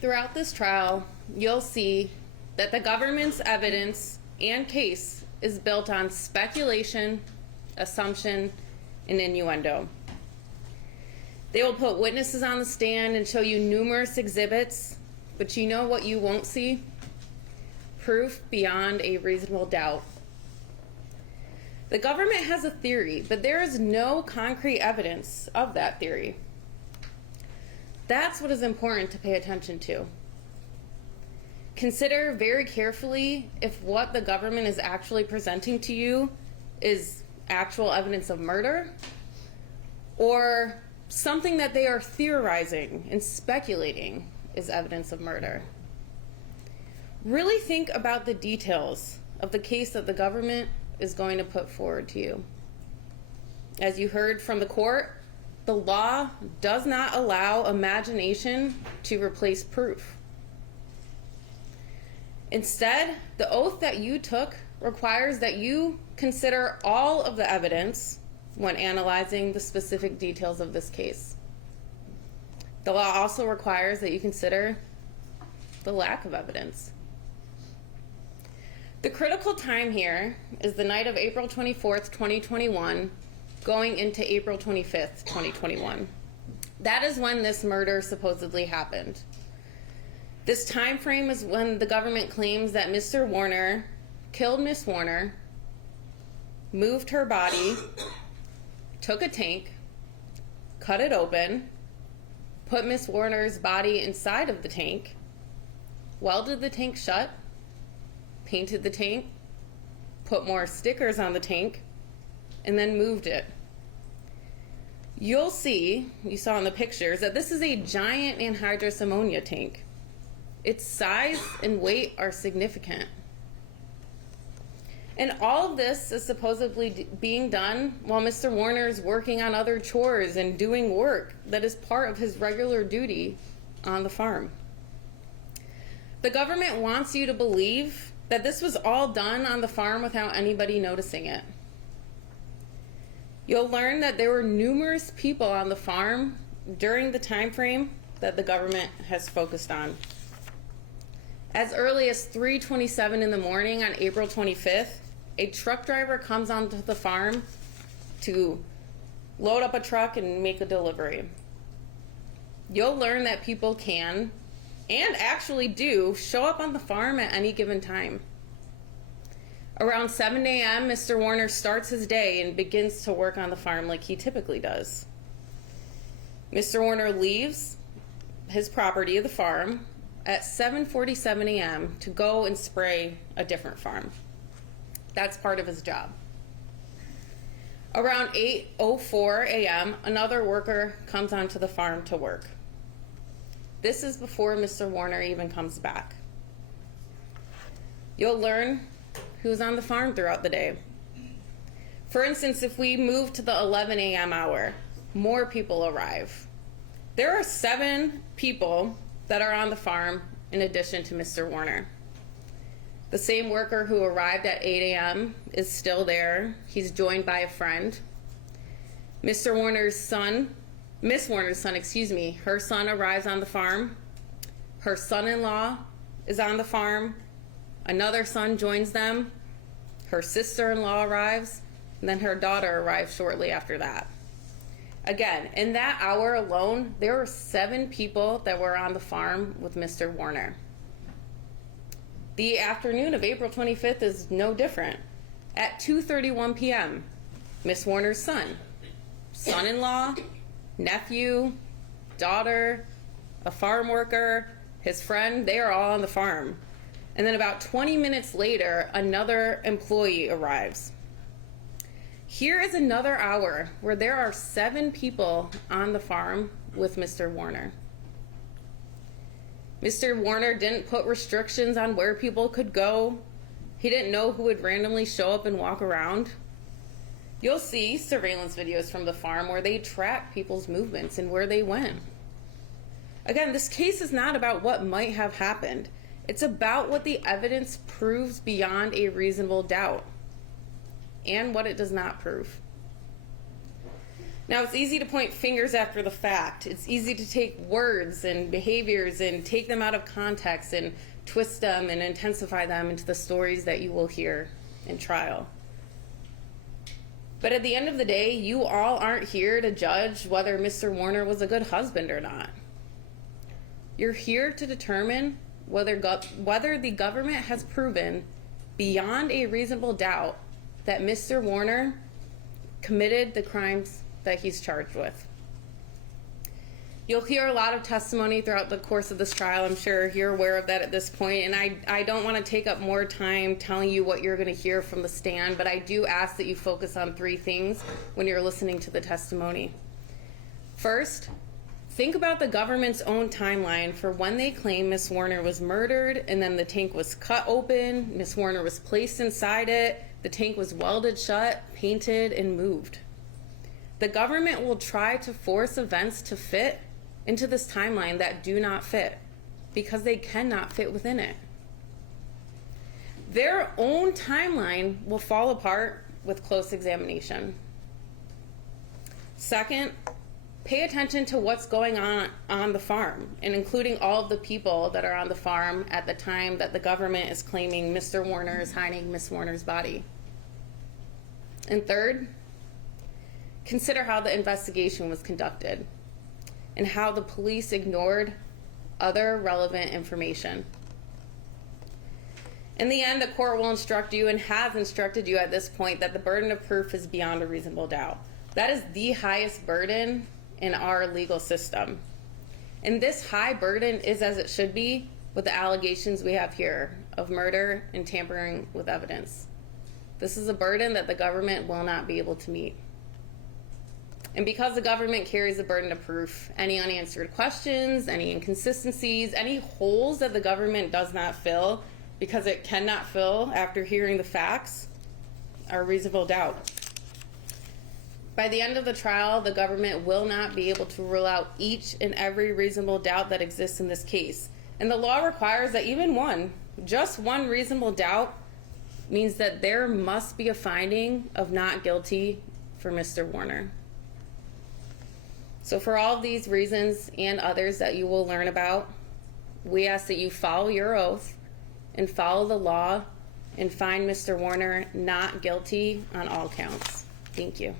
Throughout this trial, you'll see that the government's evidence and case is built on speculation, assumption, and innuendo. They will put witnesses on the stand and show you numerous exhibits, but you know what you won't see? Proof beyond a reasonable doubt. The government has a theory, but there is no concrete evidence of that theory. That's what is important to pay attention to. Consider very carefully if what the government is actually presenting to you is actual evidence of murder or something that they are theorizing and speculating is evidence of murder. Really think about the details of the case that the government is going to put forward to you. As you heard from the court, the law does not allow imagination to replace proof. Instead, the oath that you took requires that you consider all of the evidence when analyzing the specific details of this case. The law also requires that you consider the lack of evidence. The critical time here is the night of April 24th, 2021, going into April 25th, 2021. That is when this murder supposedly happened. This time frame is when the government claims that Mr. Warner killed Miss Warner, moved her body, took a tank, cut it open, put Miss Warner's body inside of the tank, welded the tank shut, painted the tank, put more stickers on the tank, and then moved it. You'll see, you saw in the pictures, that this is a giant anhydrous ammonia tank. Its size and weight are significant. And all of this is supposedly being done while Mr. Warner is working on other chores and doing work that is part of his regular duty on the farm. The government wants you to believe that this was all done on the farm without anybody noticing it. You'll learn that there were numerous people on the farm during the time frame that the government has focused on. As early as 3:27 in the morning on April 25th, a truck driver comes onto the farm to load up a truck and make a delivery. You'll learn that people can, and actually do, show up on the farm at any given time. Around 7 a.m., Mr. Warner starts his day and begins to work on the farm like he typically does. Mr. Warner leaves his property, the farm, at 7:47 a.m. to go and spray a different farm. That's part of his job. Around 8:04 a.m., another worker comes onto the farm to work. This is before Mr. Warner even comes back. You'll learn who's on the farm throughout the day. For instance, if we move to the 11 a.m. hour, more people arrive. There are 7 people that are on the farm in addition to Mr. Warner. The same worker who arrived at 8 a.m. is still there. He's joined by a friend. Miss Warner's son, her son arrives on the farm. Her son-in-law is on the farm. Another son joins them. Her sister-in-law arrives, and then her daughter arrives shortly after that. Again, in that hour alone, there were 7 people that were on the farm with Mr. Warner. The afternoon of April 25th is no different. At 2:31 p.m., Miss Warner's son-in-law, nephew, daughter, a farm worker, his friend, they are all on the farm. And then about 20 minutes later, another employee arrives. Here is another hour where there are 7 people on the farm with Mr. Warner. Mr. Warner didn't put restrictions on where people could go. He didn't know who would randomly show up and walk around. You'll see surveillance videos from the farm where they track people's movements and where they went. Again, this case is not about what might have happened. It's about what the evidence proves beyond a reasonable doubt and what it does not prove. Now, it's easy to point fingers after the fact. It's easy to take words and behaviors and take them out of context and twist them and intensify them into the stories that you will hear in trial. But at the end of the day, you all aren't here to judge whether Mr. Warner was a good husband or not. You're here to determine whether the government has proven beyond a reasonable doubt that Mr. Warner committed the crimes that he's charged with. You'll hear a lot of testimony throughout the course of this trial. I'm sure you're aware of that at this point, and I don't want to take up more time telling you what you're going to hear from the stand, but I do ask that you focus on three things when you're listening to the testimony. First, think about the government's own timeline for when they claim Miss Warner was murdered, and then the tank was cut open, Miss Warner was placed inside it, the tank was welded shut, painted, and moved. The government will try to force events to fit into this timeline that do not fit because they cannot fit within it. Their own timeline will fall apart with close examination. Second, pay attention to what's going on the farm, and including all of the people that are on the farm at the time that the government is claiming Mr. Warner is hiding Miss Warner's body. And third, consider how the investigation was conducted and how the police ignored other relevant information. In the end, the court will instruct you, and has instructed you at this point, that the burden of proof is beyond a reasonable doubt. That is the highest burden in our legal system. And this high burden is as it should be with the allegations we have here of murder and tampering with evidence. This is a burden that the government will not be able to meet. And because the government carries the burden of proof, any unanswered questions, any inconsistencies, any holes that the government does not fill because it cannot fill after hearing the facts are reasonable doubt. By the end of the trial, the government will not be able to rule out each and every reasonable doubt that exists in this case. And the law requires that even one, just one reasonable doubt, means that there must be a finding of not guilty for Mr. Warner. So for all of these reasons and others that you will learn about, we ask that you follow your oath and follow the law and find Mr. Warner not guilty on all counts. Thank you.